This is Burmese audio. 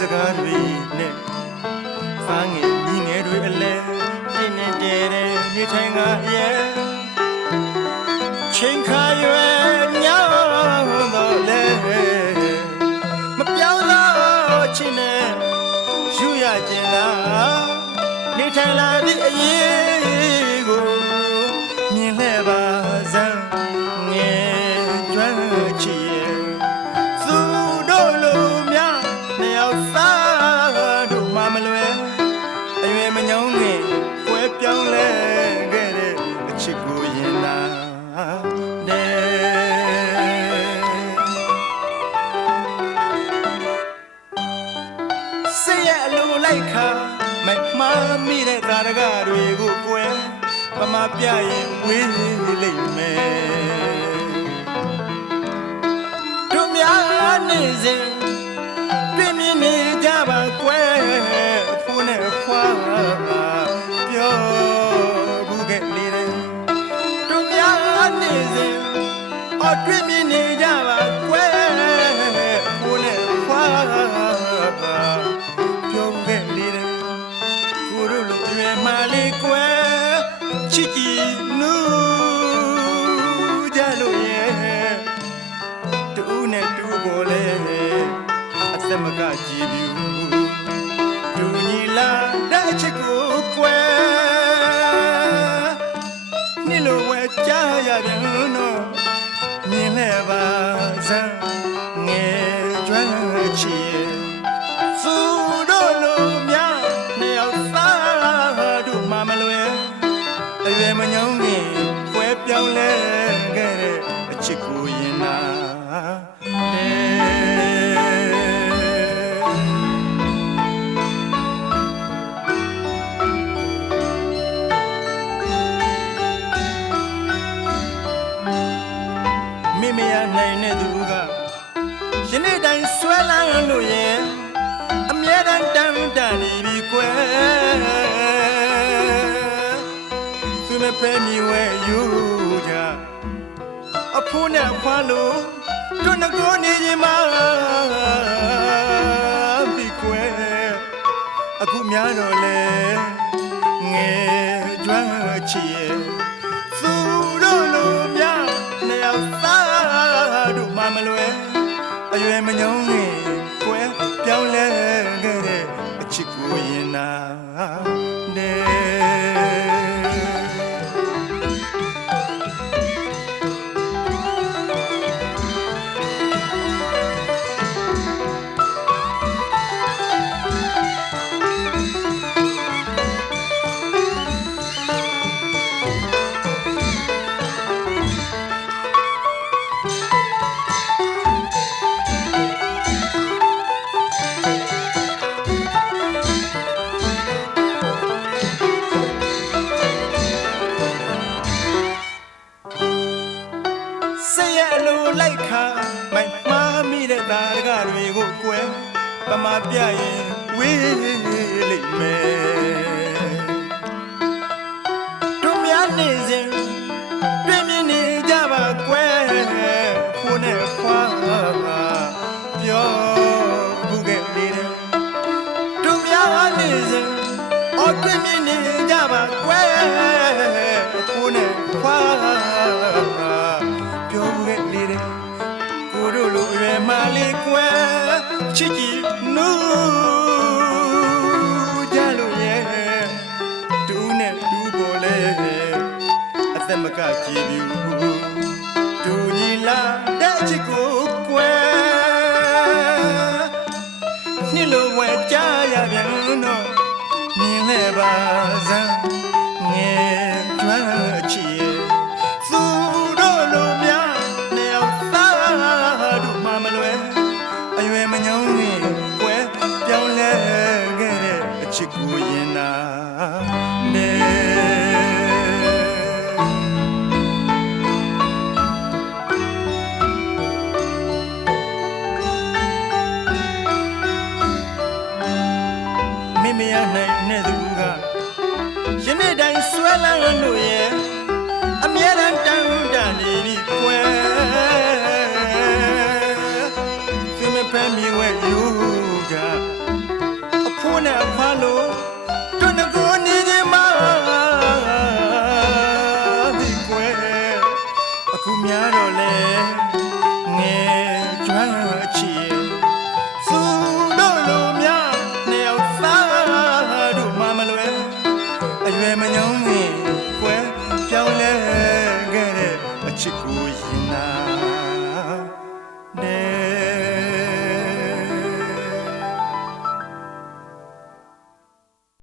ဖွာမယိုနိုင်တဲ့စကားတွေနဲ့စားငယ်ညီငယ်တွေအလဲတင်းနေတဲတဲ့နေထိုင်ကရဲ့ချိန်ခါရွယ်ညောင်းတော့လဲမပြောင်းလို့ချင်တဲ့ယူရကျင်လားနေထိုင်လာသည့်အရေး လိုလိုက်ခါမမမိတဲ့သာရကတွေကိုကွယ်ပမပြရင်ဝေးလိမ့်မယ်တို့များနေစဉ်ပြင်းပြင်းနေကြပါကွယ်အဖိုးနဲ့အဖွာပြောဘူးခဲ့လေတယ်တို့များနေစဉ်အော်ပြင်းပြင်းနေကြပါ နူးကြလို့ရဲ့တူနဲ့တူပေါ်လဲအသက်မကကြည်ပြူတူညီလာတဲ့ချစ်ကိုကွယ်နှစ်လိုဝဲကြားရပြန်တော့မြင်လဲပါစမ်းငယ်ကျွမ်းချီ မိမရနိုင်တဲ့သူကယနေ့တိုင်းဆွဲလန်းလို့ရဲ့အမြဲတမ်းတမ်းတန်နေပြီကွယ်သူမဖဲမြည်ဝဲယူကြအဖိုးနဲ့အဖွားလို့တို့ငကိုနေခြင်းမှာပြီကွယ်အခုများတော့လေငယ်ကျွမ်းချီရဲ့ အရွယ်မညောင်းရင်ကွယ်ပြောင်းလဲခဲ့တဲ့အချစ်ကိုရင်နာတဲ့ တဲ့တာရကတွေကိုကွယ်ပမာပြရင်ဝေးလိမ့်မယ်တို့များနေစဉ်ပြင်းပြင်းနေကြပါကွယ်ခိုးနဲ့ဖွာပြောဘူးခဲ့လေတယ်တို့များနေစဉ်အော်ပြင်းပြင်း ချစ်ကြည်နူးကြလို့ရဲ့တူနဲ့တူပေါ်လဲအသက်မကကြည်ပြူတူညီလာတဲ့ချစ်ကိုကွယ်နှစ်လိုဝဲကြားရပြန်တော့မြင်လဲပါစမ်း နိုင်တဲ့သူကယနေ့တိုင်းဆွဲလန်းလို့ရဲ့ чекує нас.